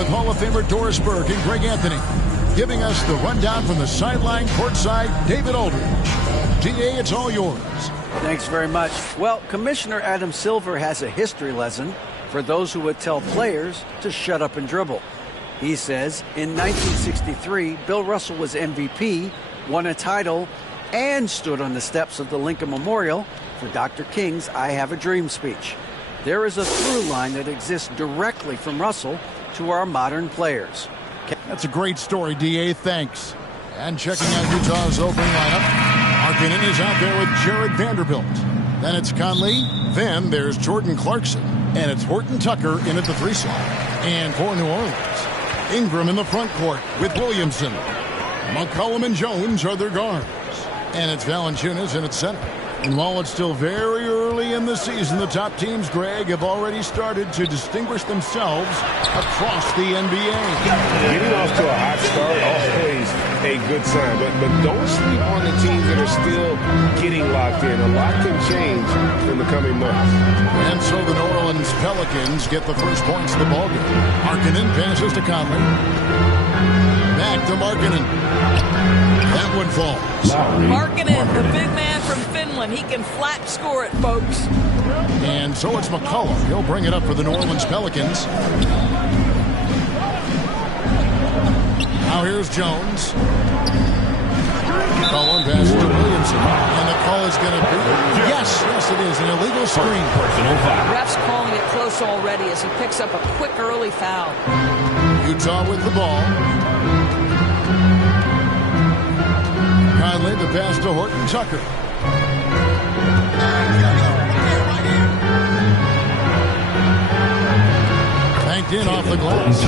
with Hall of Famer Doris Burke and Greg Anthony. Giving us the rundown from the sideline courtside, David Aldridge. DA, it's all yours. Thanks very much. Well, Commissioner Adam Silver has a history lesson for those who would tell players to shut up and dribble. He says in 1963, Bill Russell was MVP, won a title, and stood on the steps of the Lincoln Memorial for Dr. King's I Have a Dream speech. There is a through line that exists directly from Russell to our modern players. That's a great story, DA. Thanks. And checking out Utah's opening lineup, Markkanen is out there with Jared Vanderbilt. Then it's Conley. Then there's Jordan Clarkson. And it's Horton Tucker in at the 3 slot. And for New Orleans, Ingram in the front court with Williamson. McCollum and Jones are their guards. And it's Valanciunas in at center. And while it's still very early in the season, the top teams, Greg, have already started to distinguish themselves across the NBA. Getting off to a hot start, always a good sign. But don't sleep on the teams that are still getting locked in. A lot can change in the coming months. And so the New Orleans Pelicans get the first points of the ballgame. Markkanen passes to Conley. Back to Markkanen. That one falls. Markkanen, the big man from Finland. He can flat score it, folks. And so it's McCollum. He'll bring it up for the New Orleans Pelicans. Now here's Jones. McCollum passes to Williamson. And the call is going to be... Yes, it is. An illegal screen. Ref's calling it close already as he picks up a quick early foul. Utah with the ball. Conley, the pass to Horton Tucker. Banked in off the glass.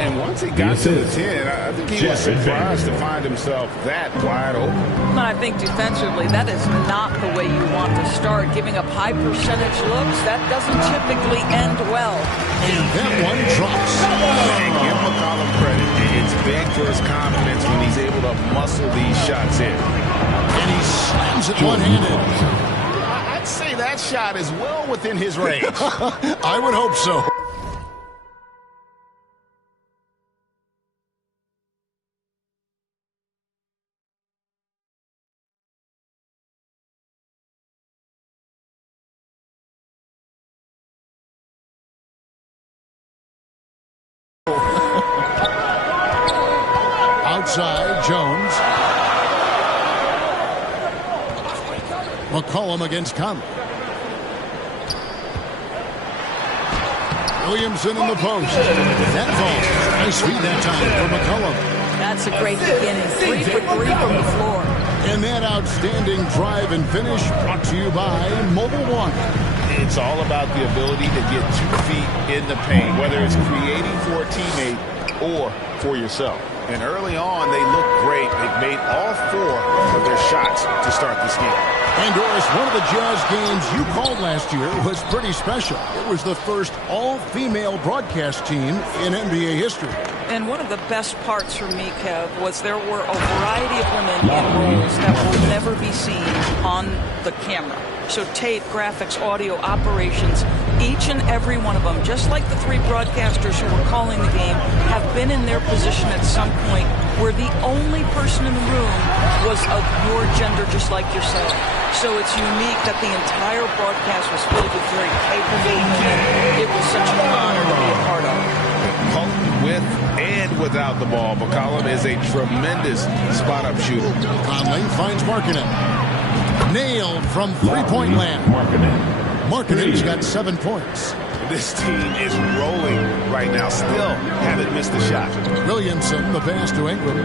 And once he got to the 10, I think he was surprised to find himself that wide open. I think defensively, that is not the way you want to start. Giving up high percentage looks, that doesn't typically end well. And that one drops. And give McCollum credit. It's big for his confidence when he's able to muscle these shots in. And he slams it one-handed. I'd say that shot is well within his range. I would hope so. Outside, Jones. McCollum against Conley. Williamson in the post. That falls. Nice feed that time for McCollum. That's a great beginning. 3 for 3 from the floor. And that outstanding drive and finish brought to you by Mobile One. It's all about the ability to get 2 feet in the paint, whether it's creating for a teammate or for yourself. And early on, they look great. They've made all 4 of their shots to start this game. And Doris, one of the Jazz games you called last year was pretty special. It was the first all-female broadcast team in NBA history. And one of the best parts for me, Kev, was there were a variety of women in roles that will never be seen on the camera. So tape, graphics, audio, operations, each and every one of them, just like the 3 broadcasters who were calling the game, have been in their position at some point where the only person in the room was of your gender, just like yourself. So it's unique that the entire broadcast was filled with very capable women. It was such an honor to be a part of. With and without the ball, McCollum is a tremendous spot-up shooter. Conley finds Markkanen. Nailed from three-point land. Markkanen's got 7 points. This team is rolling right now. Still haven't missed a shot. Williamson, the pass to Ingram.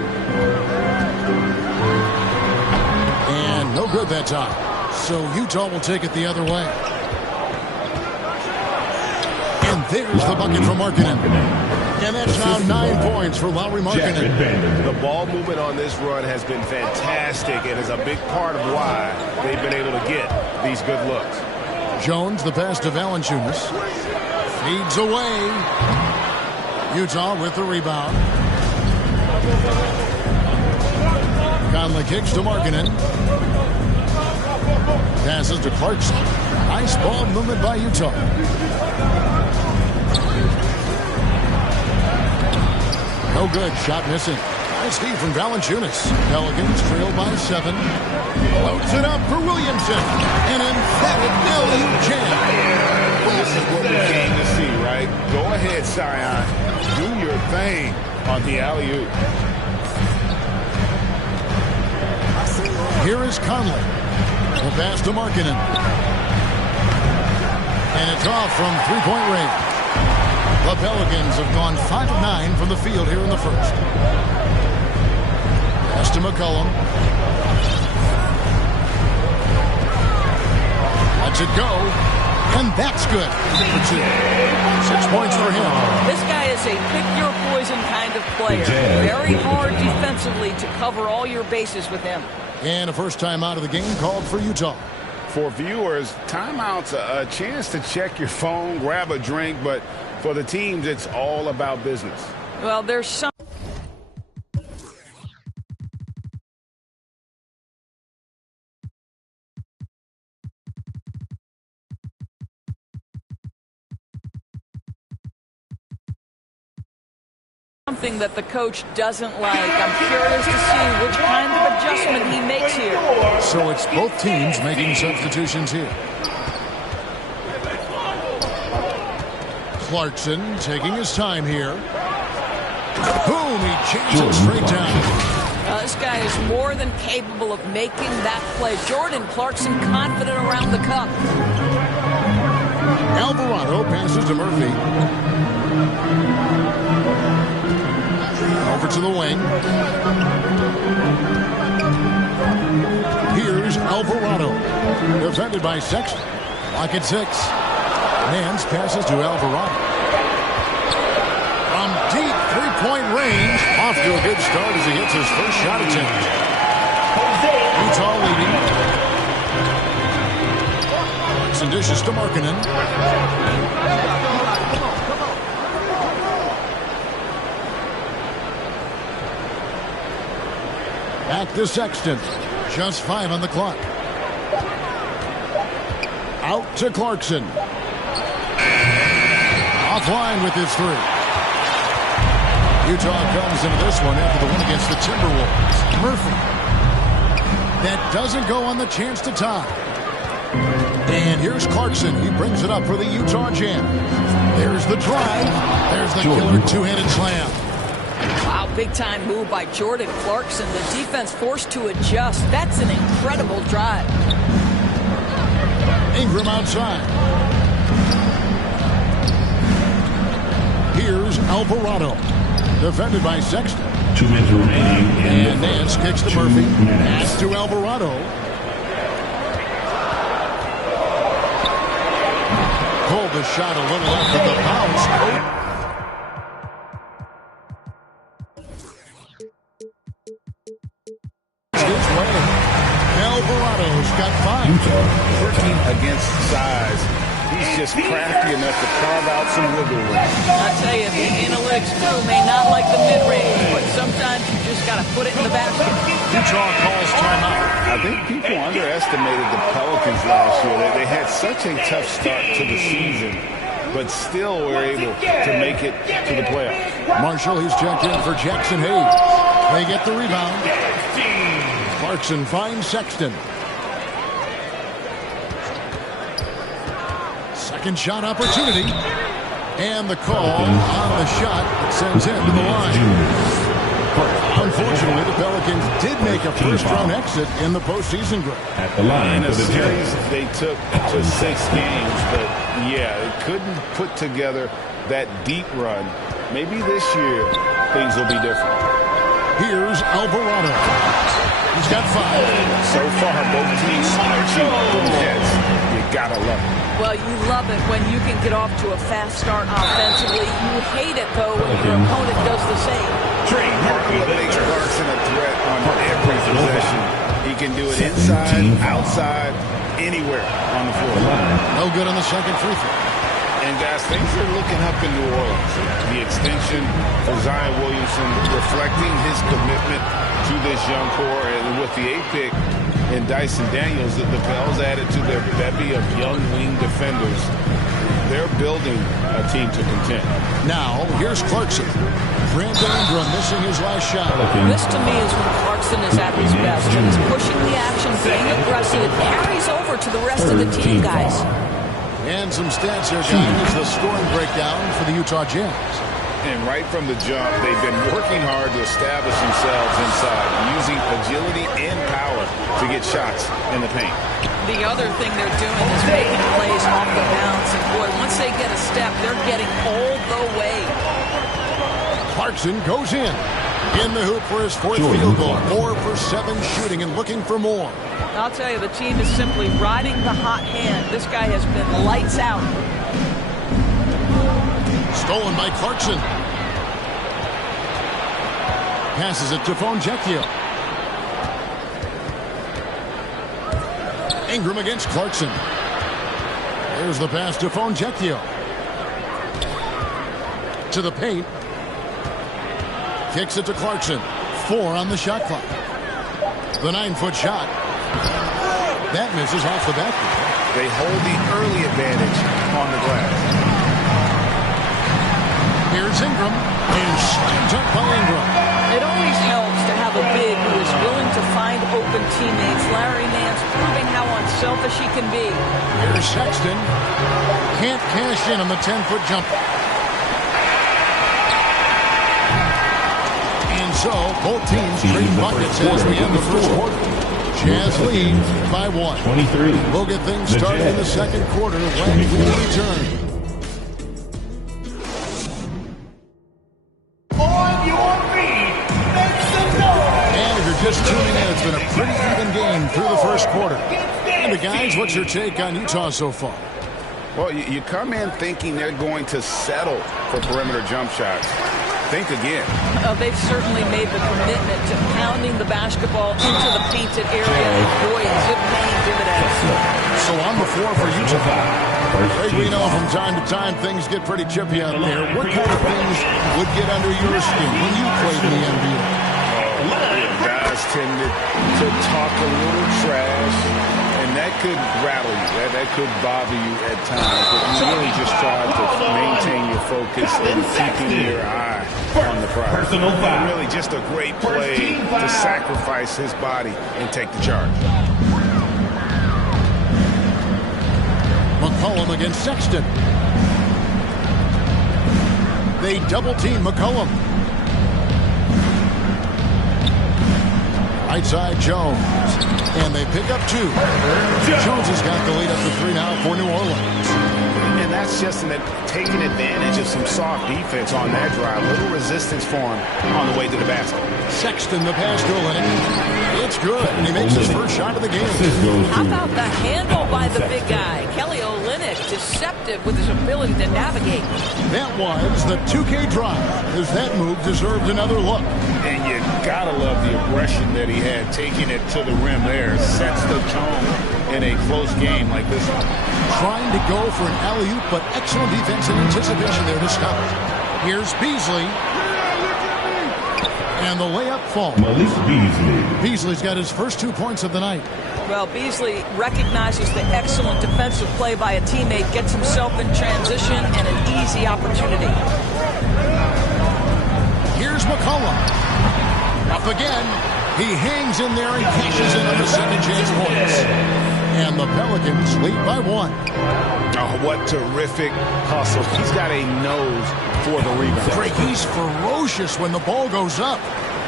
And no good that time. So Utah will take it the other way. And there's the bucket from Markkanen. And that's now 9 points for Lauri Markkanen. The ball movement on this run has been fantastic and is a big part of why they've been able to get these good looks. Jones, the pass to Valanciunas. Feeds away. Utah with the rebound. Conley kicks to Markkanen. Passes to Clarkson. Nice ball movement by Utah. No good. Shot missing. Nice feed from Valanciunas. Pelicans trail by 7. Loads it up for Williamson. An emphatic LU jam. This is what we came to see, right? Go ahead, Zion. Do your thing on the alley-oop. Here is Conley. The pass to Markkanen. And it's off from three-point range. The Pelicans have gone 5 of 9 from the field here in the first. Pass to McCollum. Lets it go. And that's good for 2. 6 points for him. This guy is a pick-your-poison kind of player. Very hard defensively to cover all your bases with him. And a first time out of the game called for Utah. For viewers, timeout's a chance to check your phone, grab a drink, but for the teams, it's all about business. Well, there's some... something that the coach doesn't like. I'm curious to see which kind of adjustment he makes here. So it's both teams making substitutions here. Clarkson taking his time here. Boom, he changes it straight down. This guy is more than capable of making that play. Jordan Clarkson confident around the cup. Alvarado passes to Murphy. Over to the wing. Here's Alvarado. Defended by Sexton. Lock at 6. Nance passes to Alvarado. From deep three-point range. Off to a good start as he hits his first shot attempt. Utah leading. Some dishes to Markkanen. Back to Sexton. Just 5 on the clock. Out to Clarkson. Offline with his 3. Utah comes into this one after the one against the Timberwolves. Murphy. That doesn't go on the chance to tie. And here's Clarkson. He brings it up for the Utah Jam. There's the drive. There's the killer two-handed slam. Wow, big-time move by Jordan Clarkson. The defense forced to adjust. That's an incredible drive. Ingram outside. Here's Alvarado. Defended by Sexton. 2 minutes remaining. And Nance kicks to Murphy. Pass to Alvarado. Pulled the shot a little after the bounce. His way. Alvarado's got 5. Working against size. He's just crafty enough to carve out some wiggle room. I tell you, the analytics crew may not like the mid-range, but sometimes you just got to put it in the basket. Utah calls timeout. I think people underestimated the Pelicans last year. They had such a tough start to the season, but still were able to make it to the playoffs. Marshall, he's checked in for Jackson Hayes. They get the rebound. Clarkson finds Sexton. Second shot opportunity. And the call on the shot that sends him to the line. Unfortunately, the Pelicans did make a first-round exit in the postseason group. At the line In a for the series Jazz. they took to 6 games, but yeah, they couldn't put together that deep run. Maybe this year things will be different. Here's Alvarado. He's got 5. So far, both teams cheat the Jets. You gotta love it. Well, you love it when you can get off to a fast start offensively. You hate it, though, when your opponent does the same. What makes Clarkson a threat on every possession. He can do it inside, outside, anywhere on the floor. No good on the second free throw. And guys, things are looking up in New Orleans. The extension for Zion Williamson reflecting his commitment to this young core, and with the 8th pick and Dyson Daniels, the Pels added to their bevy of young wing defenders. they're building a team to contend. Now, here's Clarkson. Brandon Ingram missing his last shot. This, to me, is when Clarkson is at his best. When he's pushing the action, being aggressive, it carries over to the rest of the team, guys. And some stats here, guys. The scoring breakdown for the Utah Jazz. And right from the jump, they've been working hard to establish themselves inside, using agility and power to get shots in the paint. The other thing they're doing is making plays off the bounce. And, boy, once they get a step, they're getting all the way. Clarkson goes in the hoop for his fourth field goal. 4 for 7 shooting and looking for more. I'll tell you, the team is simply riding the hot hand. This guy has been lights out. Stolen by Clarkson. Passes it to Foncecchio. Ingram against Clarkson. There's the pass to Foncecchio. To the paint. Kicks it to Clarkson. 4 on the shot clock. The 9-foot shot. That misses off the backboard. They hold the early advantage on the glass. Here's Ingram. And slammed up by Ingram. It always helps to have a big who is willing to find open teammates. Larry Nance proving how unselfish he can be. Here's Sexton. Can't cash in on the 10-foot jumper. And so, both teams trade buckets as we end the first quarter. Jazz lead by 1. 23. We'll get things started in the second quarter when we return. On your feet, make some noise! And if you're just tuning in, it's been a pretty even game through the first quarter. And guys, what's your take on Utah so far? Well, you come in thinking they're going to settle for perimeter jump shots. Think again. They've certainly made the commitment to pounding the basketball into the painted area. And boy, is it paying dividends. So on the floor for Utah. Greg, we know from time to time things get pretty chippy out there. What kind of things would get under your skin when you played in the NBA? Guys tended to talk a little trash, and that could rattle you. That could bother you at times. But you really just try to maintain your focus and keeping your eye on the prize. Personal foul. Really just a great play to sacrifice his body and take the charge. McCollum against Sexton. They double-team McCollum. Right side, Jones. And they pick up 2. Jones has got the lead up to 3 now for New Orleans. And that's just taking advantage of some soft defense on that drive. Little resistance for him on the way to the basket. Sexton, the pass to Olynyk. It's good, and he makes his first shot of the game. How about the handle by the big guy? Kelly Olynyk, deceptive with his ability to navigate. That was the 2K drive, as that move deserved another look. And you gotta love the aggression that he had, taking it to the rim there. Sets the tone in a close game like this one. Trying to go for an alley-oop, but excellent defense and anticipation there to stop it. Here's Beasley. And the layup falls. Malik Beasley. Beasley's got his first 2 points of the night. Well, Beasley recognizes the excellent defensive play by a teammate, gets himself in transition and an easy opportunity. Here's McCollum. Up again. He hangs in there and cashes in on the second chance points. And the Pelicans lead by 1. Oh, what terrific hustle. He's got a nose for the rebound. Craig, he's ferocious when the ball goes up.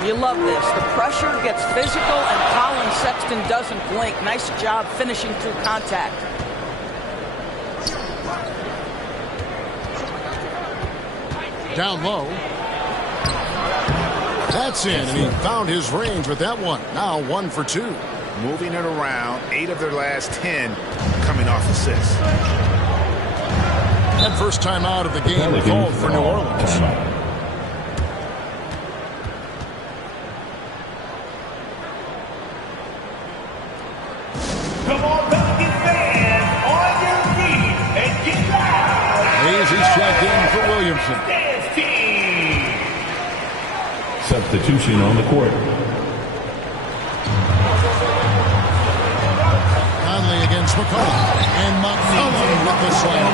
You love this. The pressure gets physical, and Colin Sexton doesn't blink. Nice job finishing through contact. Down low. That's in, and he found his range with that one. Now 1 for 2. Moving it around, 8 of their last 10 coming off assists. That first time out of the game called for New Orleans. Come on, Pelicans fans, on your feet and get loud! He's checked in for Williamson. Dance team! Substitution on the court. Conley against McCollum. And McCollum with the slam.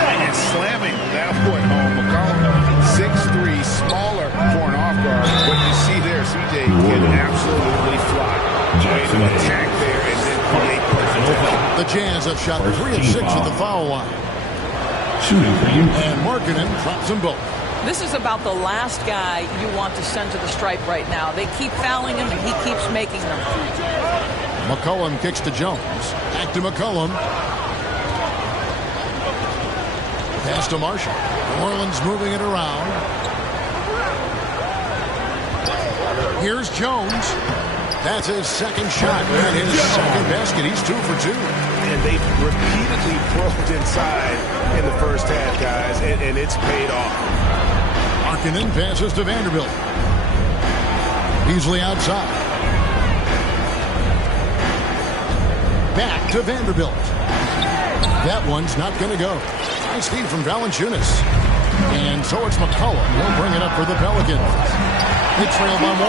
And slamming that one home. McCollum, 6'3", smaller for an off guard. But you see there, CJ can absolutely fly. Way to attack there and then create pressure. The Jazz have shot 3 of 6 at the foul line. Shooting for you. And Markkanen drops them both. This is about the last guy you want to send to the stripe right now. They keep fouling him, and he keeps making them. McCollum kicks to Jones. Back to McCollum. Pass to Marshall. New Orleans moving it around. Here's Jones. That's his second shot and his second basket. He's 2 for 2. And they've repeatedly probed inside in the first half, guys, and it's paid off. Markkanen passes to Vanderbilt. Beasley outside. Back to Vanderbilt. That one's not going to go. Nice feed from Valanciunas. And so it's McCollum. He'll bring it up for the Pelicans. They trail by 1.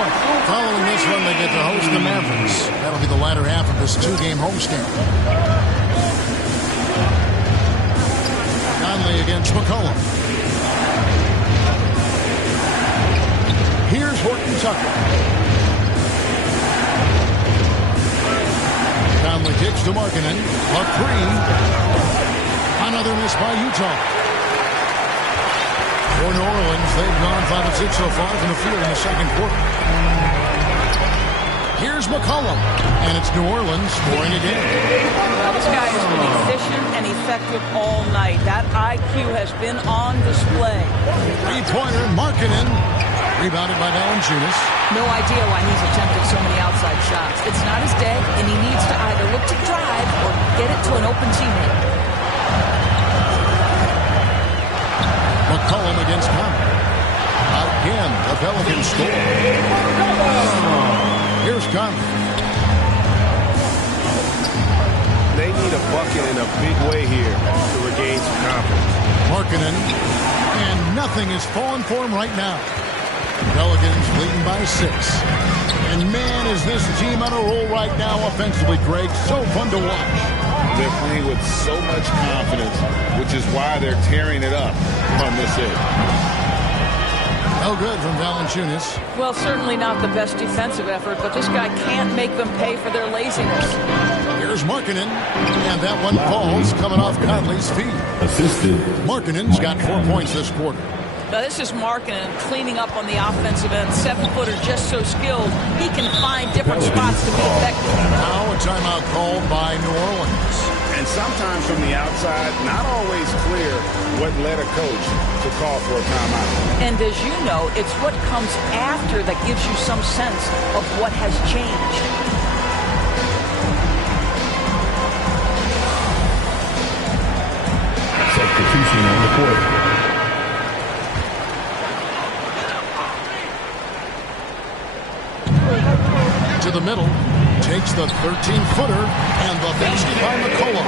Following this one, they get to host the Mavericks. That'll be the latter half of this 2-game homestand. Conley against McCollum. Here's Horton Tucker. Conley kicks to Markkanen. A 3. Another miss by Utah. For New Orleans, they've gone 5 of 6 so far from the field in the second quarter. Here's McCollum, and it's New Orleans scoring again. Well, this guy has been efficient and effective all night. That IQ has been on display. 3-pointer, Markkanen. Rebounded by Valanciunas. No idea why he's attempted so many outside shots. It's not his day, and he needs to either look to drive or get it to an open teammate. McCollum against Conley. Again, the Pelicans score. Here's Conley. They need a bucket in a big way here to regain some confidence. Markkanen, and nothing is falling for him right now. Pelicans leading by 6. And man, is this team on a roll right now offensively, Greg. So fun to watch. They're playing with so much confidence, which is why they're tearing it up on this end. No good from Valanciunas. Well, certainly not the best defensive effort, but this guy can't make them pay for their laziness. Here's Markkanen, and that one falls coming off Conley's feet. Assisted. Markkanen's got 4 points this quarter. Now, this is Markkanen cleaning up on the offensive end. 7-footer, just so skilled. He can find different spots to be effective. Now a timeout called by New Orleans. And sometimes from the outside, not always clear what led a coach to call for a timeout. And as you know, it's what comes after that gives you some sense of what has changed. Substitution on the court. To the middle, takes the 13-footer, and the basket by McCollum.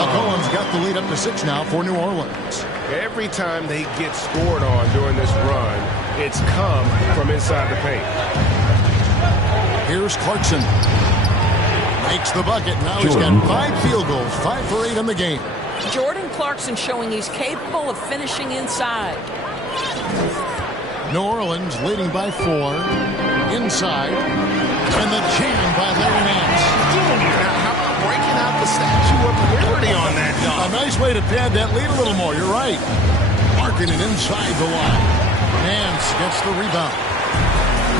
McCollum's got the lead up to 6 now for New Orleans. Every time they get scored on during this run, it's come from inside the paint. Here's Clarkson. Makes the bucket. Now he's got 5 field goals, 5 for 8 in the game. Jordan Clarkson showing he's capable of finishing inside. New Orleans leading by 4. Inside. And the jam by Larry Nance. How about breaking out the Statue of Liberty on that dunk? A nice way to pad that lead a little more. You're right. Markkanen inside the line. Nance gets the rebound.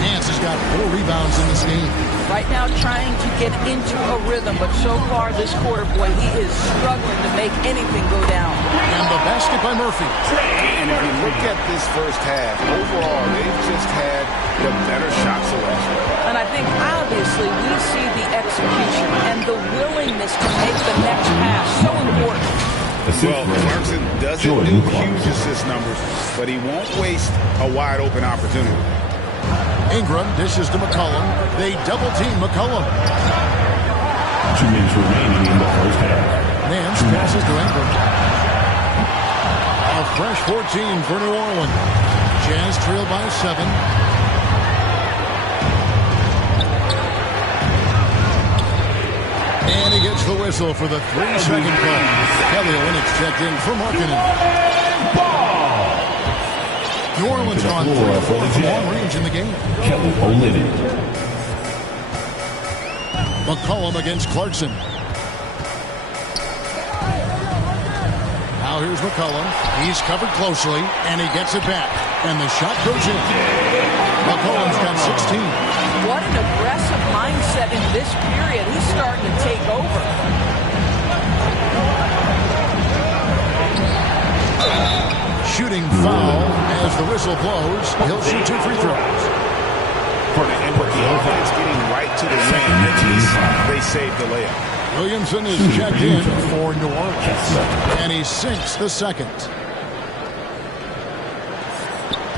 Nance has got 4 rebounds in this game. Right now trying to get into a rhythm, but so far this quarter, boy, he is struggling to make anything go down. And the basket by Murphy. And if you look at this first half, overall, they've just had the better shot selection. And I think, obviously, we see the execution and the willingness to make the next pass so important. Well, Clarkson doesn't do huge assist numbers, but he won't waste a wide-open opportunity. Ingram dishes to McCollum. They double-team McCollum. 2 minutes remaining in the first half. Nance passes to Ingram. A fresh 14 for New Orleans. Jazz trail by 7. And he gets the whistle for the 3-second call. Kelly Olynyk's checked in for Markkanen. New Orleans on 3 from long range in the game. Kelly Olynyk. McCollum against Clarkson. Now here's McCollum. He's covered closely, and he gets it back. And the shot goes in. McCollum's got 16. What an aggressive mindset in this period. He's starting to take over. Shooting foul as the whistle blows. He'll shoot 2 free throws. And with the offense getting right to the rim, at least they saved the layup. Williamson is checked in for New Orleans. And he sinks the second.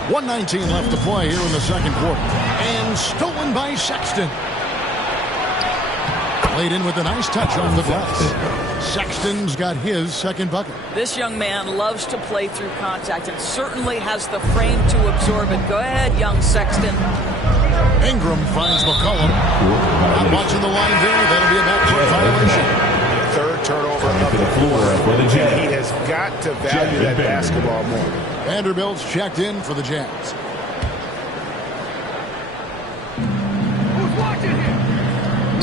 1:19 left to play here in the second quarter. And stolen by Sexton. Played in with a nice touch off the glass. Sexton's got his second bucket. This young man loves to play through contact and certainly has the frame to absorb it. Go ahead, young Sexton. Ingram finds McCollum. Not watching the line there. That'll be a backcourt violation. Third turnover of the floor. And he has got to value that basketball more. Vanderbilt's checked in for the Jazz.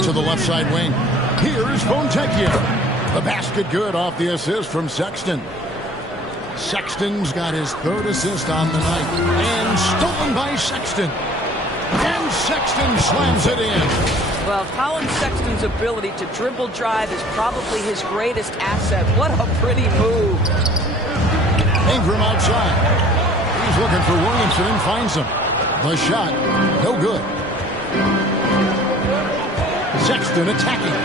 To the left side wing. Here's Fontecchio. The basket good off the assist from Sexton. Sexton's got his third assist on the night. And stolen by Sexton. And Sexton slams it in. Well, Colin Sexton's ability to dribble drive is probably his greatest asset. What a pretty move. Ingram outside. He's looking for Williamson and finds him. The shot, no good. Sexton attacking.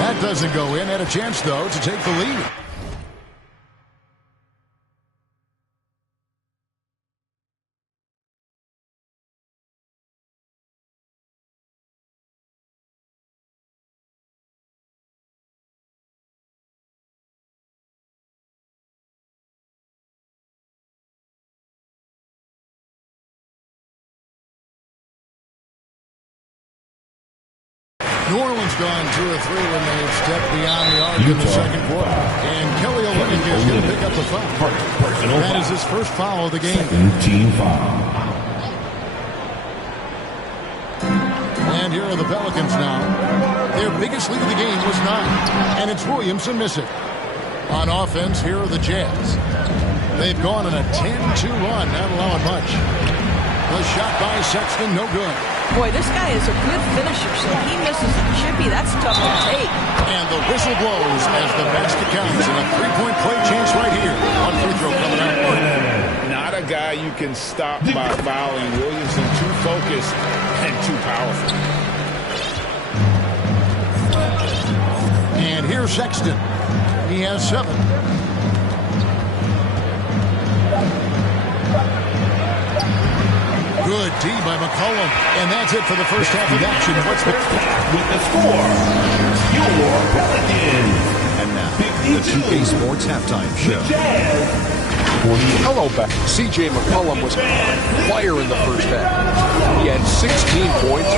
That doesn't go in. Had a chance, though, to take the lead. New Orleans gone 2 of 3 when they stepped beyond the arc in the second quarter. And Kelly Olynyk is going to pick up the foul. That is his first foul of the game. Team foul. And here are the Pelicans now. Their biggest lead of the game was 9. And it's Williamson missing. On offense, here are the Jazz. They've gone on a 10-2 run, not allowing much. The shot by Sexton, no good. Boy, this guy is a good finisher, so he misses a chippy. That's tough to take. And the whistle blows as the basket counts. And a three-point play chance right here. One free throw coming out. Not a guy you can stop by fouling. Williamson too focused and too powerful. And here's Sexton. He has 7. Good D by McCollum. And that's it for the first half of action. What's the With the score, your Pelicans. And now, the 2K Sports Halftime Show. Hello, back. C.J. McCollum was fire in the first half. He had 16 points.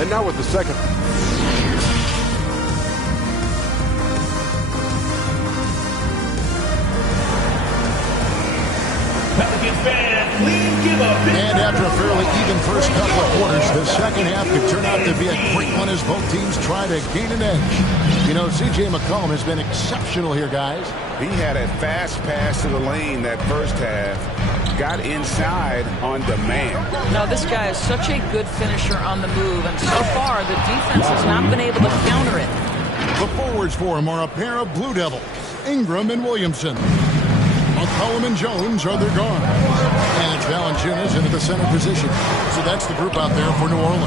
And now with the second. And after a fairly even first couple of quarters, the second half could turn out to be a great one as both teams try to gain an edge. You know, C.J. McCollum has been exceptional here, guys. He had a fast pass to the lane that first half. Got inside on demand. Now, this guy is such a good finisher on the move, and so far, the defense has not been able to counter it. The forwards for him are a pair of Blue Devils, Ingram and Williamson. McCollum and Jones are their guards. And it's Valanciunas into the center position. So that's the group out there for New Orleans.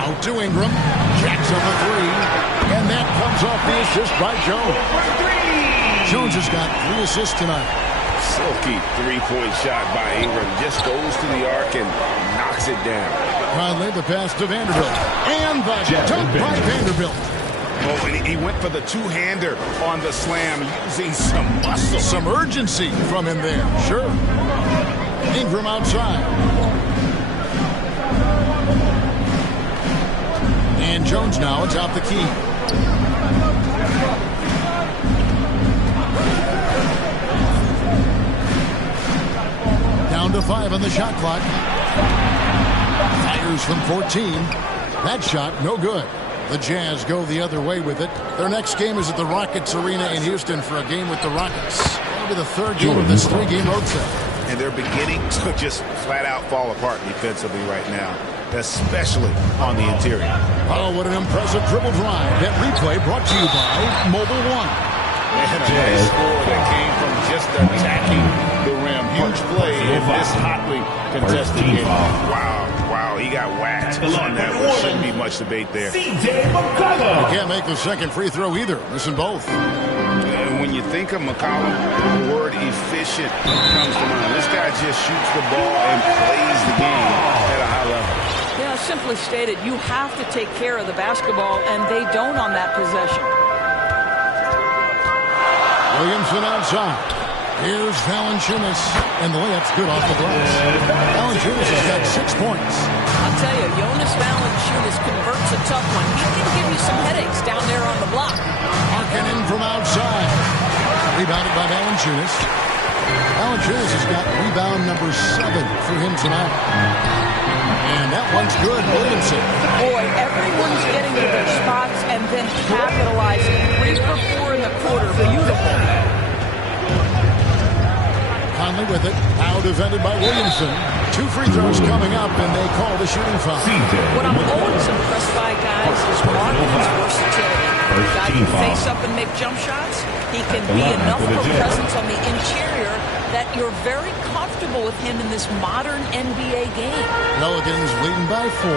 Out to Ingram. Jacks up a 3. And that comes off the assist by Jones. Jones has got 3 assists tonight. Silky three-point shot by Ingram. Just goes to the arc and knocks it down. Conley, the pass to Vanderbilt. And the dunk by Vanderbilt. Oh, and he went for the two-hander on the slam, using some muscle. Some urgency from him there, sure. Ingram outside. And Jones now atop the key. Down to 5 on the shot clock. Fires from 14. That shot, no good. The Jazz go the other way with it. Their next game is at the Rockets Arena in Houston for a game with the Rockets. That'll be the third game of this 3-game road set. And they're beginning to just flat out fall apart defensively right now, especially on the interior. Oh, what an impressive dribble drive. That replay brought to you by Mobile One. And a nice score that came from just attacking the rim. Huge play in this hotly contested game. Wow, he got whacked on that. There shouldn't be much debate there. CJ McCollum. You can't make the second free throw either. Missing both. And when you think of McCollum, the word efficient comes to mind. This guy just shoots the ball and plays the game at a high level. Yeah, simply stated, you have to take care of the basketball, and they don't on that possession. Williamson outside. Here's Valanciunas, and the layup's good off the glass. Valanciunas has got 6 points. I'll tell you, Jonas Valanciunas converts a tough one. He can give you some headaches down there on the block. Markkanen from outside. Rebounded by Valanciunas. Valanciunas has got rebound number 7 for him tonight. And that one's good. Williamson. Boy, everyone's getting to their spots and then capitalizing. 3 for 4 in the quarter. Beautiful. Conley with it. Now defended by Williamson. 2 free throws coming up, and they call the shooting foul. What I'm always impressed by, guys, is Markkanen's versatility. The guy can face up and make jump shots. He can be enough of a presence on the interior that you're very comfortable with him in this modern NBA game. Pelicans leading by 4.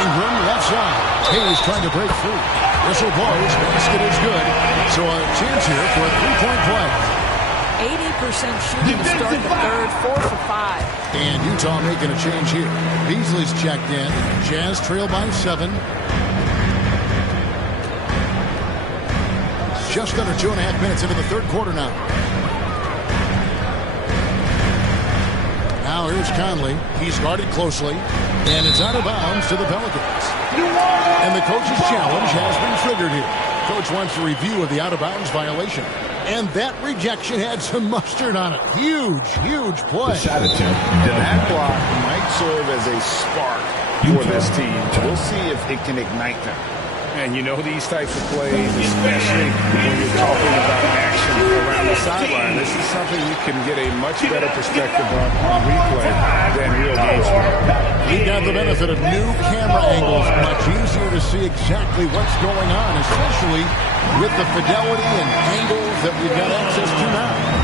Ingram left side. Hayes trying to break through. Whistle blows. Basket is good. So a chance here for a 3-point play. 80% shooting to start the third. 4 for 5. And Utah making a change here. Beasley's checked in. Jazz trail by 7. Just under 2.5 minutes into the third quarter now. Now here's Conley. He's guarded closely. And it's out of bounds to the Pelicans. And the coach's challenge has been triggered here. Coach wants a review of the out-of-bounds violation. And that rejection had some mustard on it. Huge play. Shot attempt. That block might serve as a spark for this team. We'll see if it can ignite them. And you know these types of plays, especially when you're talking about action around the sideline, this is something you can get a much better perspective on replay than real game score. We got the benefit of new camera angles. Much easier to see exactly what's going on, especially with the fidelity and angles that we've got access to now.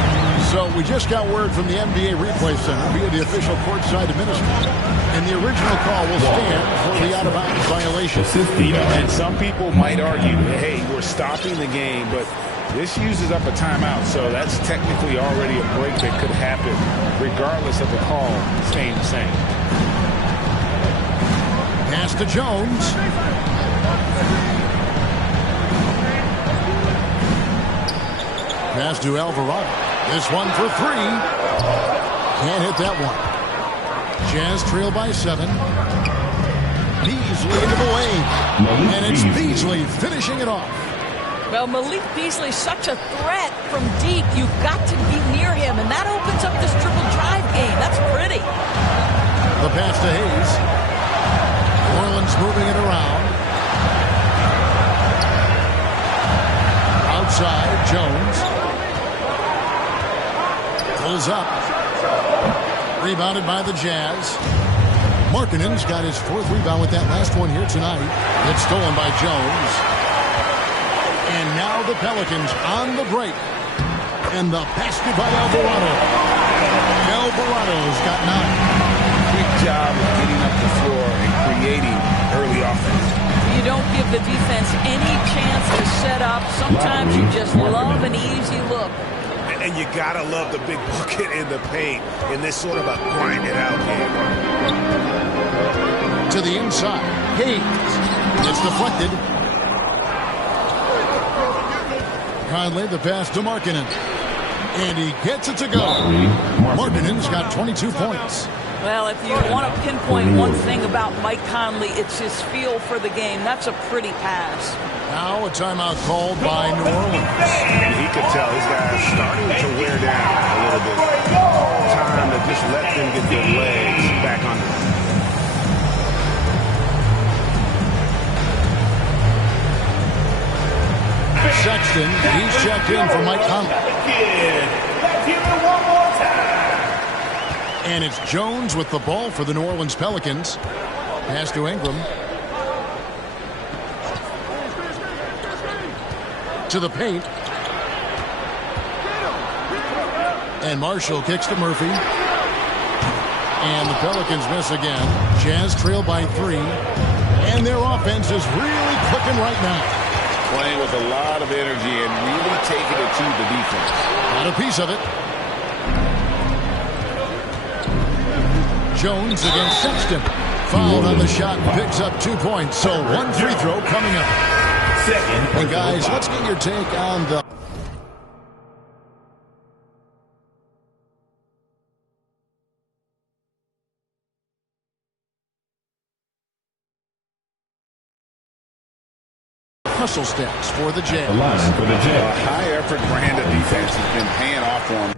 So we just got word from the NBA Replay Center via the official courtside administrator. And the original call will stand for the out-of-bounds violation. And some people might argue, hey, we're stopping the game, but this uses up a timeout, so that's technically already a break that could happen, regardless of the call staying the same. Pass to Jones. Pass to Alvarado. This one for 3. Can't hit that one. Jazz trail by 7. Beasley into the lane. And it's Beasley finishing it off. Well, Malik Beasley, such a threat from deep. You've got to be near him, and that opens up this triple drive game. That's pretty. The pass to Hayes. Orland's moving it around. Outside, Jones. Pulls up. Rebounded by the Jazz. Markkanen's got his 4th rebound with that last one here tonight. It's stolen by Jones. And now the Pelicans on the break. And the basket by Alvarado. Alvarado's got 9. Big job of getting up the floor and creating early offense. You don't give the defense any chance to set up. Sometimes you just love an easy look. And you gotta love the big bucket in the paint in this sort of a grind-it-out game. To the inside. Hayes. It's deflected. Conley, the pass to Markkanen. And he gets it to go. Markkanen's got 22 points. Well, if you want to pinpoint one thing about Mike Conley, it's his feel for the game. That's a pretty pass. Now a timeout called by New Orleans. And he could tell his guys starting to wear down a little bit. Time to just let them get their legs back under them. Sexton, he's checked in for Mike Conley. Let's hear it one more time. And it's Jones with the ball for the New Orleans Pelicans. Pass to Ingram. To the paint. And Marshall kicks to Murphy. And the Pelicans miss again. Jazz trail by 3. And their offense is really clicking right now. Playing with a lot of energy and really taking it to the defense. Got a piece of it. Jones against Sexton. Fouled on the shot, picks up 2 points. So one free throw coming up. And guys, let's get your take on the... hustle steps for the Jazz. A high-effort brand of defense has been paying off for him.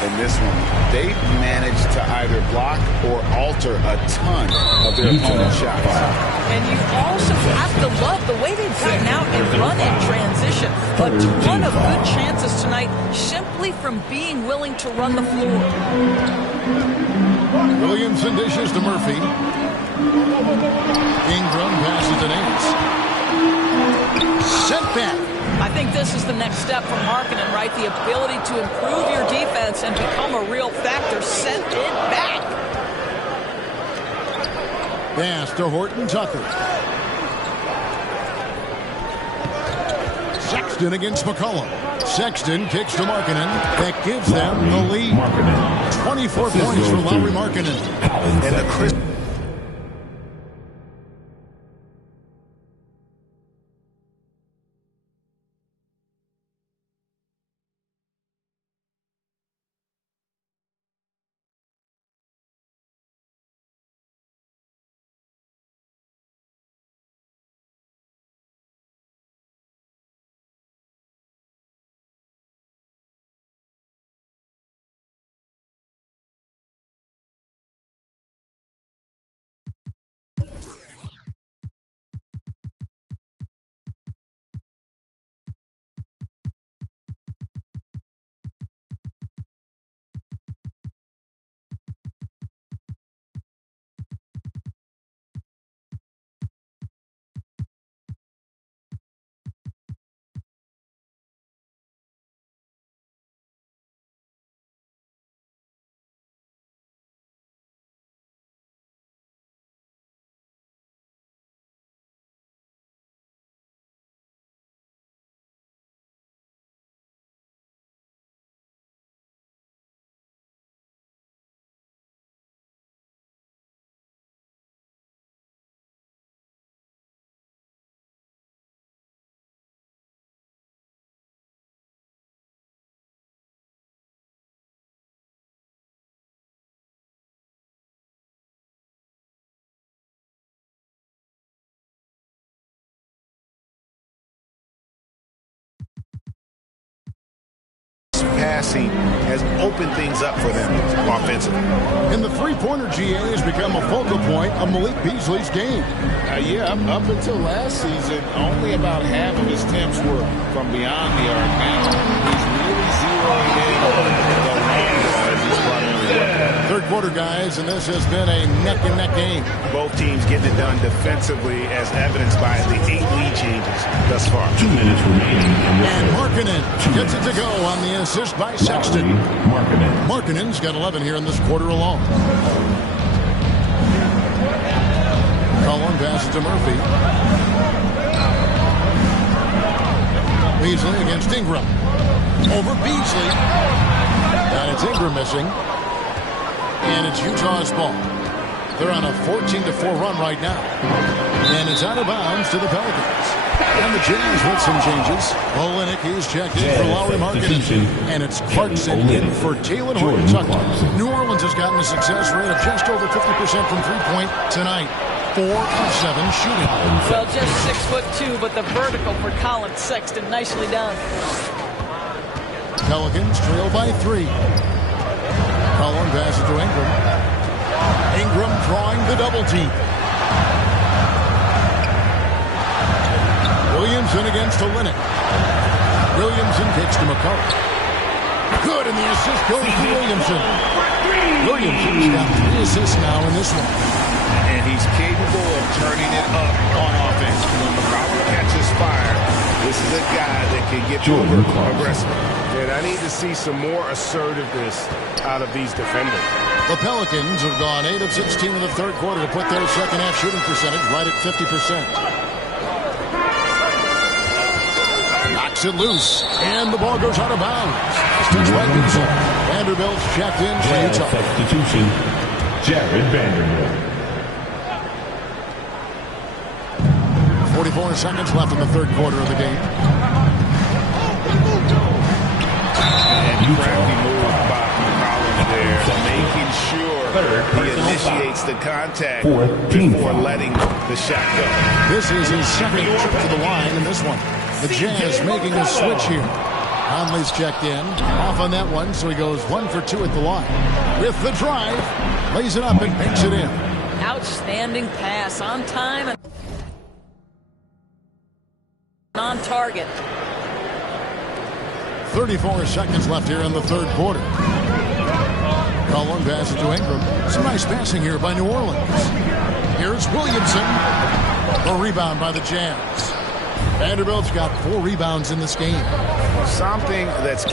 In this one, they've managed to either block or alter a ton of their opponent's shots. And you also have to love the way they've gotten out and run in transition. A ton of good chances tonight simply from being willing to run the floor. Williamson dishes to Murphy. Ingram passes to Nance. Sent back. I think this is the next step for Markkanen, right? The ability to improve your defense and become a real factor. Sent it back. Pass to Horton Tucker. Sexton against McCollum. Sexton kicks to Markkanen. That gives them the lead. 24 points for Lauri Markkanen. And the crisp. Passing has opened things up for them offensively. And the three-pointer GA has become a focal point of Malik Beasley's game. Yeah, up until last season, only about half of his attempts were from beyond the arc. Now he's really zeroing in on the long ball as his primary weapon. Third quarter, guys, and this has been a neck-and-neck game. Both teams getting it done defensively, as evidenced by the 8 lead changes thus far. 2 minutes remaining. And Markkanen gets it to go on the assist by Sexton. Markkanen's got 11 here in this quarter alone. Collin passes to Murphy. Beasley against Ingram. Over Beasley. And it's Ingram missing. And it's Utah's ball. They're on a 14-4 run right now. And it's out of bounds to the Pelicans. And the Jazz with some changes. Olynyk is checked in for Lauri Markkanen. And it's Clarkson in for Talen Horton-Tucker. New Orleans has gotten a success rate of just over 50% from three-point tonight. 4 of 7 shooting. Well, just 6'2", but the vertical for Colin Sexton. Nicely done. Pelicans trail by 3. Collin passes to Ingram. Ingram drawing the double team. Williamson against Olynyk. Williamson kicks to McCullough. Good, and the assist goes to Williamson. Williamson's got 3 assists now in this one. And he's capable of turning it up on offense. When McCollum catches fire, this is a guy that can get aggressive. And I need to see some more assertiveness out of these defenders. The Pelicans have gone 8 of 16 in the third quarter to put their second half shooting percentage right at 50%. Knocks it loose, and the ball goes out of bounds. Vanderbilt's checked in for Utah. Substitution, Jared Vanderbilt. 44 seconds left in the third quarter of the game. And crafty move by McCollum there, making sure he initiates the contact before letting the shot go. This is his second trip to the line in this one. The Jazz making a switch here. Conley's checked in. Off on that one, so he goes 1 for 2 at the line. With the drive, lays it up and banks it in. Outstanding pass on time and on target. 34 seconds left here in the third quarter. Collin passes to Ingram. Some nice passing here by New Orleans. Here's Williamson. The rebound by the Jazz. Vanderbilt's got 4 rebounds in this game. Something that's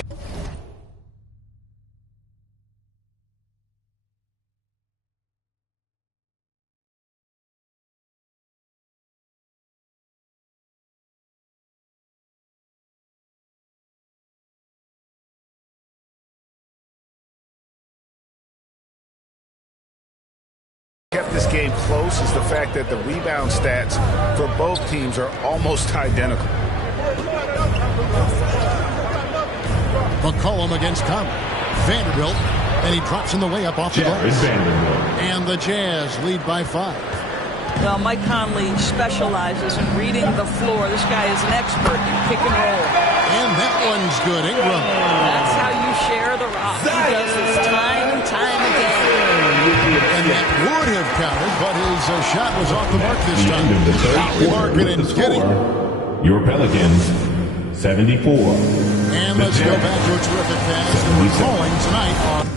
kept this game close is the fact that the rebound stats for both teams are almost identical. McCollum against Conley. Vanderbilt, and he drops in the layup off the glass. And the Jazz lead by 5. Well, Mike Conley specializes in reading the floor. This guy is an expert in pick and roll. And that one's good. Ingram. That's how you share the rock. He does this time and time again. And that would have counted, but his shot was off the mark this time. Markkanen's getting. Your Pelicans, 74. And let's go back to a terrific pass. And we're calling tonight on.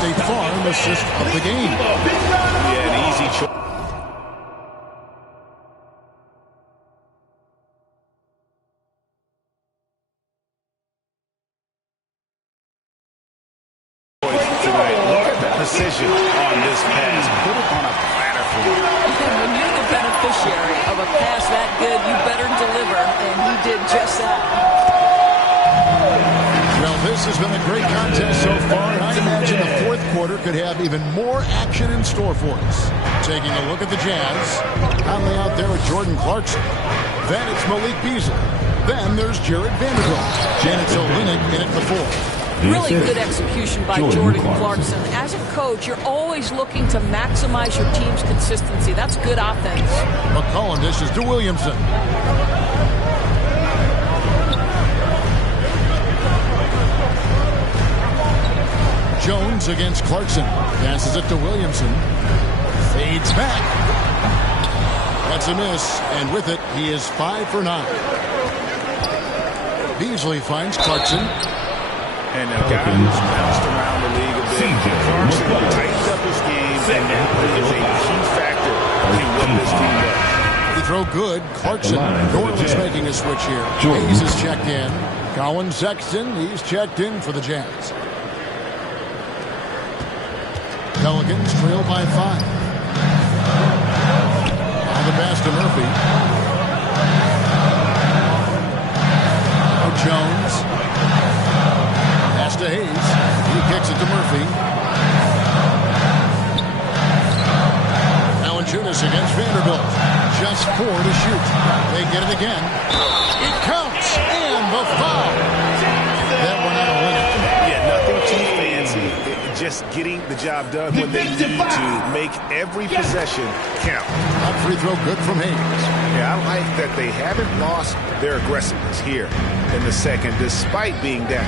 State Farm assist of the game. Yeah, an easy choice. Tonight, look at the precision on this pass. Put it on a platter for you. When you're the beneficiary of a pass that good, you better deliver, and he did just that. Well, this has been a great contest so far, and I imagine the fourth quarter could have even more action in store for us. Taking a look at the Jazz. Conley out there with Jordan Clarkson. Then it's Malik Beasley. Then there's Jared Vanderbilt. And it's Olynyk in at the 4. Really good execution by Jordan Clarkson. As a coach, you're always looking to maximize your team's consistency. That's good offense. McCollum dishes to Williamson. Jones against Clarkson. Passes it to Williamson. Fades back. That's a miss, and with it, he is 5 for 9. Beasley finds Clarkson. And a guy who's bounced around the league a bit. Clarkson tightened up his game, and now he is a key factor in what this team does. They throw good. Clarkson. Norland's making a switch here. Hayes is checked in. Colin Sexton, he's checked in for the Jazz. Pelicans trail by 5. Now the pass to Murphy. Now Jones. Pass to Hayes. He kicks it to Murphy. Valanciunas against Vanderbilt. Just 4 to shoot. They get it again. It counts. And the foul. That one out of limit. Yeah, nothing too fancy. Just getting the job done when they need to make every possession count. Up free throw good from Hayes. Yeah, I like that they haven't lost their aggressiveness here in the second despite being down.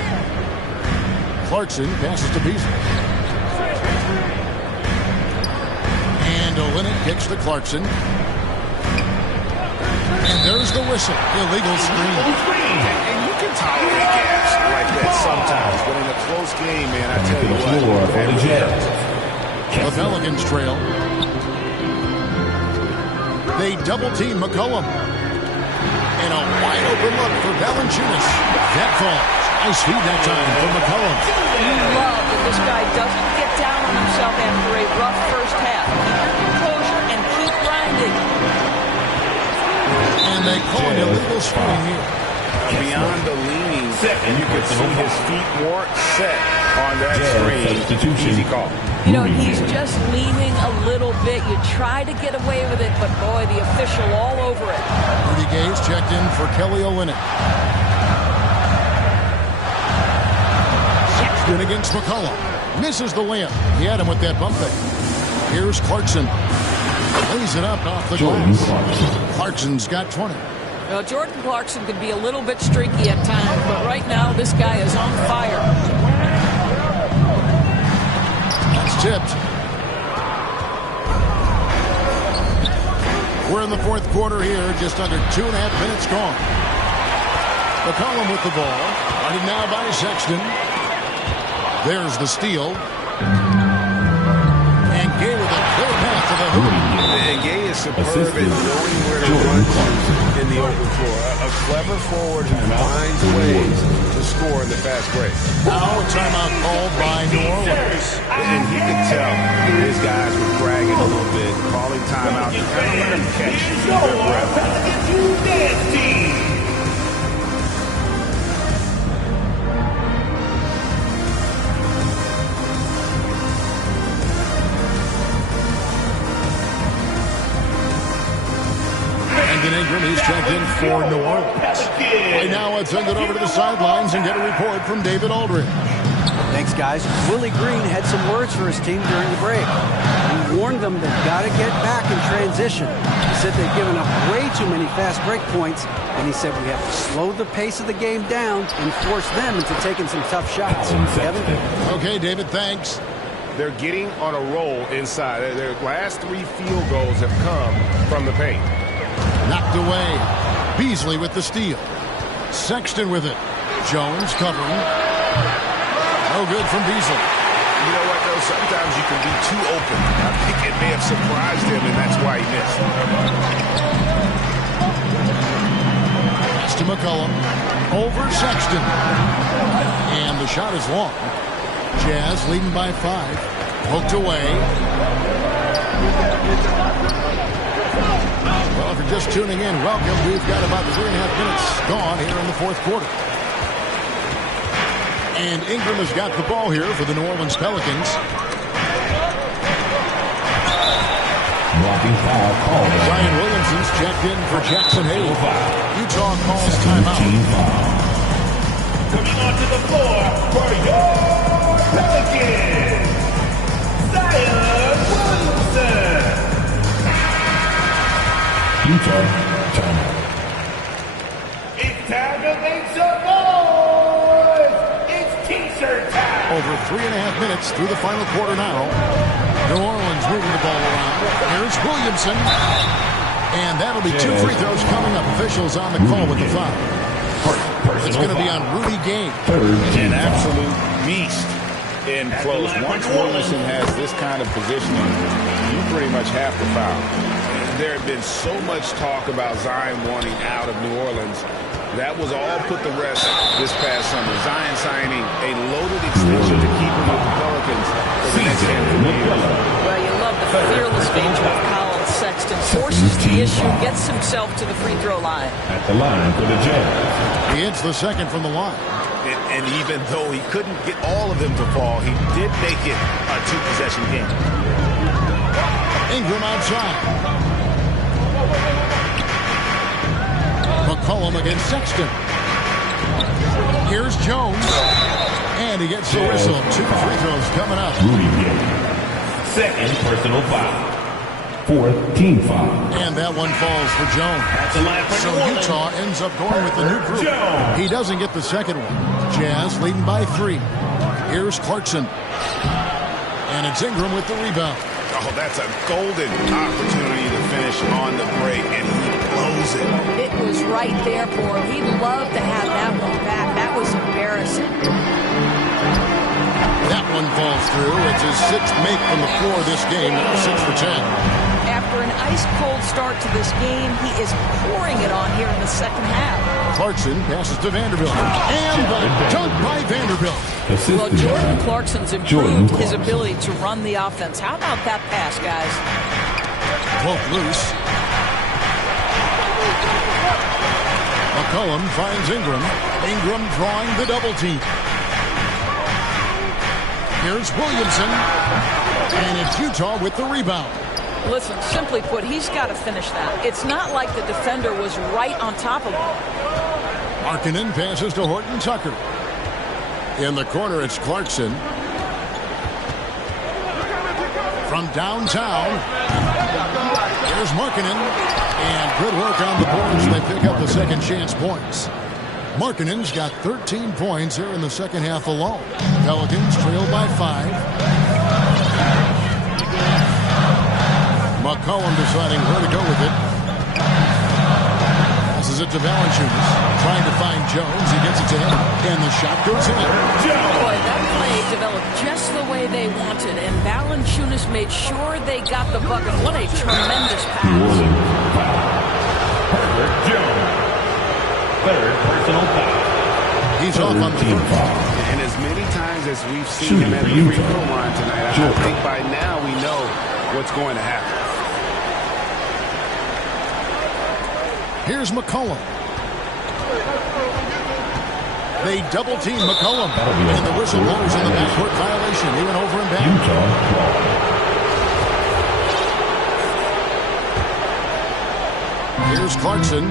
Clarkson passes to Beasley. And Olynyk kicks to Clarkson. And there's the whistle. Illegal screen. And you can tolerate gaps like that sometimes. But in a close game, man, I tell you what. The Pelicans trail. They double-team McCollum. And a wide-open look for Valanciunas. That falls. Nice feed that time for McCollum. You love that this guy doesn't get down on himself after a rough first half. Keep your composure and keep grinding. And they call an illegal screen here. Beyond the leaning, and you can see his feet more set on that screen. Easy call. You know, he's just leaning a little bit. You try to get away with it, but boy, the official all over it. Rudy Gay's checked in for Kelly Olynyk. Sexton against McCollum. Misses the layup. He had him with that bump fake. Here's Clarkson. Lays it up off the glass. Clarkson's got 20. Well, Jordan Clarkson could be a little bit streaky at times, but right now this guy is on fire. That's tipped. We're in the fourth quarter here, just under 2.5 minutes gone. McCollum with the ball. Guarded now by Sexton. There's the steal. And Gay with a clear path to the hoop. And Gay is superb at knowing where to run in the open floor. A clever forward who finds ways to score in the fast break. Now a timeout called by New Orleans. And he could tell his guys were dragging a little bit, calling timeout to kind of let them catch their breath. Ingram, he's checked in for New Orleans. Right now, let's send it over to the sidelines and get a report from David Aldridge. Thanks, guys. Willie Green had some words for his team during the break. He warned them they've got to get back in transition. He said they've given up way too many fast break points, and he said we have to slow the pace of the game down and force them into taking some tough shots. Kevin? Okay, David, thanks. They're getting on a roll inside. Their last 3 field goals have come from the paint. Knocked away. Beasley with the steal. Sexton with it. Jones covering. No good from Beasley. You know what, though? Sometimes you can be too open. I think it may have surprised him, and that's why he missed. Pass to McCollum. Over Sexton. And the shot is long. Jazz leading by 5. Poked away. Well, if you're just tuning in, welcome. We've got about 3.5 minutes gone here in the fourth quarter. And Ingram has got the ball here for the New Orleans Pelicans. Blocking foul called. Zion Williamson's checked in for Jackson Hayes. Utah calls timeout. Coming onto the floor for your Pelicans, Zion Williamson. Utah timeout. It's time to make some noise. It's T-shirt time. Over 3.5 minutes through the final quarter now. New Orleans moving the ball around. Here's Williamson. And that'll be 2 free throws coming up. Officials on the call with the foul. It's going to be on Rudy Gay. An absolute beast in close. Once Williamson has this kind of positioning, you pretty much have to foul. There had been so much talk about Zion wanting out of New Orleans. That was all put to rest this past summer. Zion signing a loaded extension to keep him with the Pelicans for the next handful of years. Well, you love the fearless nature of Colin Sexton. Forces the issue, gets himself to the free throw line. At the line for the Jazz. He hits the second from the line. And even though he couldn't get all of them to fall, he did make it a 2-possession game. Ingram outside. McCollum against Sexton. Here's Jones. And he gets the whistle. 2 free throws coming up. Rudy Gay. Second personal foul. 4th team foul. And that one falls for Jones. So Utah ends up going with the new group. He doesn't get the second one. Jazz leading by 3. Here's Clarkson. And it's Ingram with the rebound. Oh, that's a golden opportunity to finish on the break, and he blows it. It was right there for him. He'd love to have that one back. That was embarrassing. That one falls through. It's his 6th make from the floor this game. 6 for 10. After an ice-cold start to this game, he is pouring it on here in the second half. Clarkson passes to Vanderbilt. And the dunk by Vanderbilt. Well, Jordan Clarkson's improved his ability to run the offense. How about that pass, guys? Cloak loose. McCollum finds Ingram. Ingram drawing the double team. Here's Williamson. And it's Utah with the rebound. Listen, simply put, he's got to finish that. It's not like the defender was right on top of him. Markkanen passes to Horton Tucker. In the corner, it's Clarkson. From downtown, there's Markkanen. And good work on the boards. They pick up the second chance points. Markkanen's got 13 points here in the second half alone. Pelicans trail by 5. McCollum deciding where to go with it. Passes it to Valanciunas. Trying to find Jones. He gets it to him. And the shot goes in. Boy, that play developed just the way they wanted. And Valanciunas made sure they got the bucket. What a tremendous pass. Jones. 3rd personal foul. He's off on the first. And as many times as we've seen him at the free throw line tonight, I think by now we know what's going to happen. Here's McCollum. They double team McCollum. And the whistle blows in the backcourt violation. He went over and back. Here's Clarkson.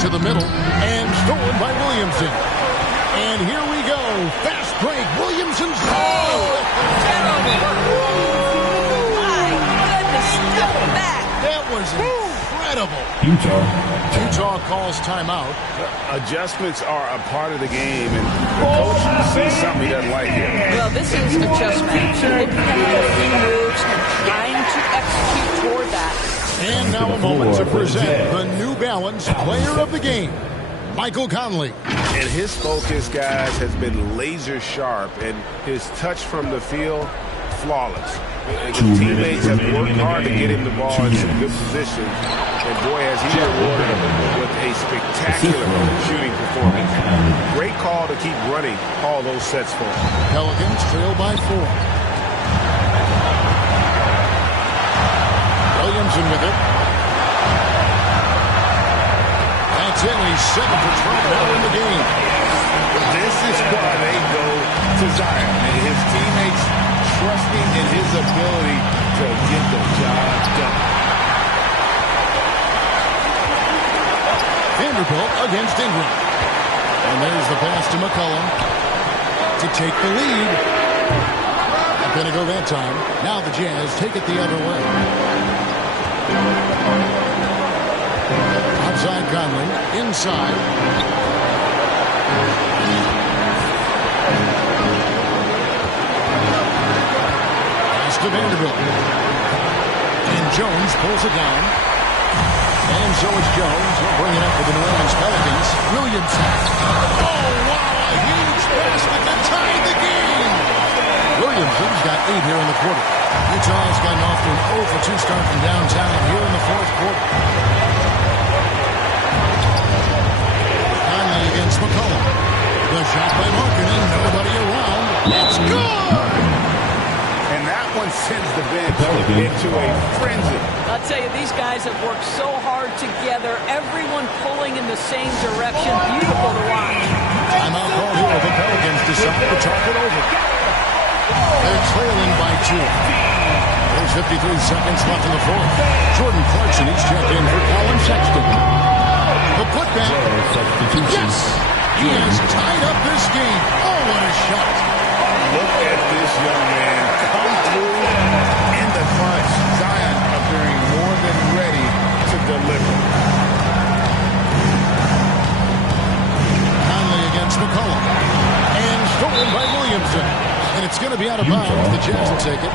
To the middle. And stolen by Williamson. And here we go. Fast break. Williamson's. That was incredible. Utah calls timeout. Adjustments are a part of the game, and the coach sees something he doesn't like here. Well, this is a chess match. Looking at the few moves and trying to execute toward that. And now a moment to present the New Balance Player of the Game, Michael Conley. And his focus, guys, has been laser sharp, and his touch from the field, flawless. The teammates have worked hard to get him the ball in some good position. And boy, has he rewarded him with a spectacular shooting performance. Great call to keep running all those sets for him. Pelicans trail by 4. Williamson with it. That's it. He's 7 for 12 now in the game. This is why they go to Zion. And his teammates trusting in his ability to get the job done. Vanderbilt against Ingram. And there's the pass to McCollum to take the lead. Not going to go that time. Now the Jazz take it the other way. Outside Conley. Inside. Vanderbilt. And Jones pulls it down. And so is Jones. He'll bring it up for the New Orleans Pelicans. Williamson. Oh, wow, a huge basket that tied the game. Williamson's got 8 here in the quarter. Utah's gotten off to an 0 for 2 start from downtown here in the fourth quarter. Conley against McCollum. The shot by Markkanen. Nobody around. It's good! And that one sends the bench into a frenzy. I'll tell you, these guys have worked so hard together. Everyone pulling in the same direction. Beautiful to watch. Timeout called here. The Pelicans decide to talk it over. They're trailing by 2. There's 53 seconds left in the fourth. Jordan Clarkson, he's checked in for Colin Sexton. The putback. Yes! He has tied up this game. Oh, what a shot. Look at this young man come through in the clutch. Zion appearing more than ready to deliver. Conley against McCollum. And stolen by Williamson. And it's going to be out of bounds. The Jazz will take it.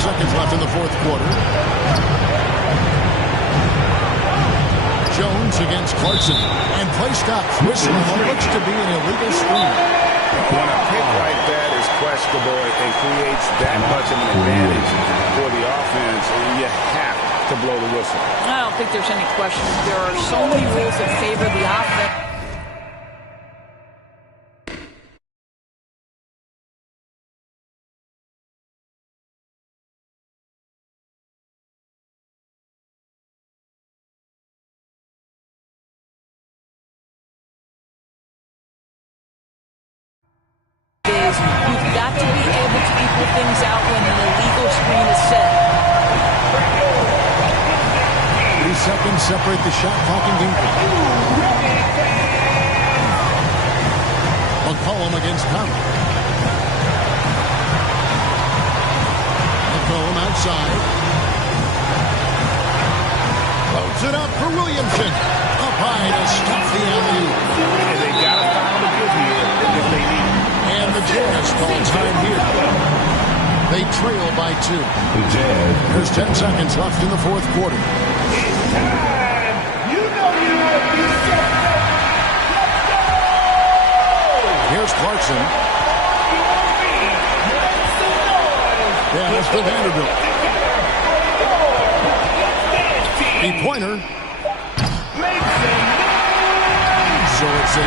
Seconds left in the fourth quarter. Jones against Clarkson. And play stops. Whistling what looks to be an illegal screen. When a pick like that is questionable and creates that much of an advantage for the offense, you have to blow the whistle. I don't think there's any question. There are so many rules that favor the offense. You've got to be able to equal things out when an illegal screen is set. 3 seconds separate the shot clock and game clock. McCollum against Conley. McCollum outside. Loads it up for Williamson. Up high to stop the alley-oop. And they got to find a good here if they need it. And the Jazz call time here. They trail by 2. The Jazz. There's 10 seconds left in the fourth quarter. It's time. You know you want to be something. Let's go! Here's Clarkson. Pass to Vanderbilt. The pointer. So it's a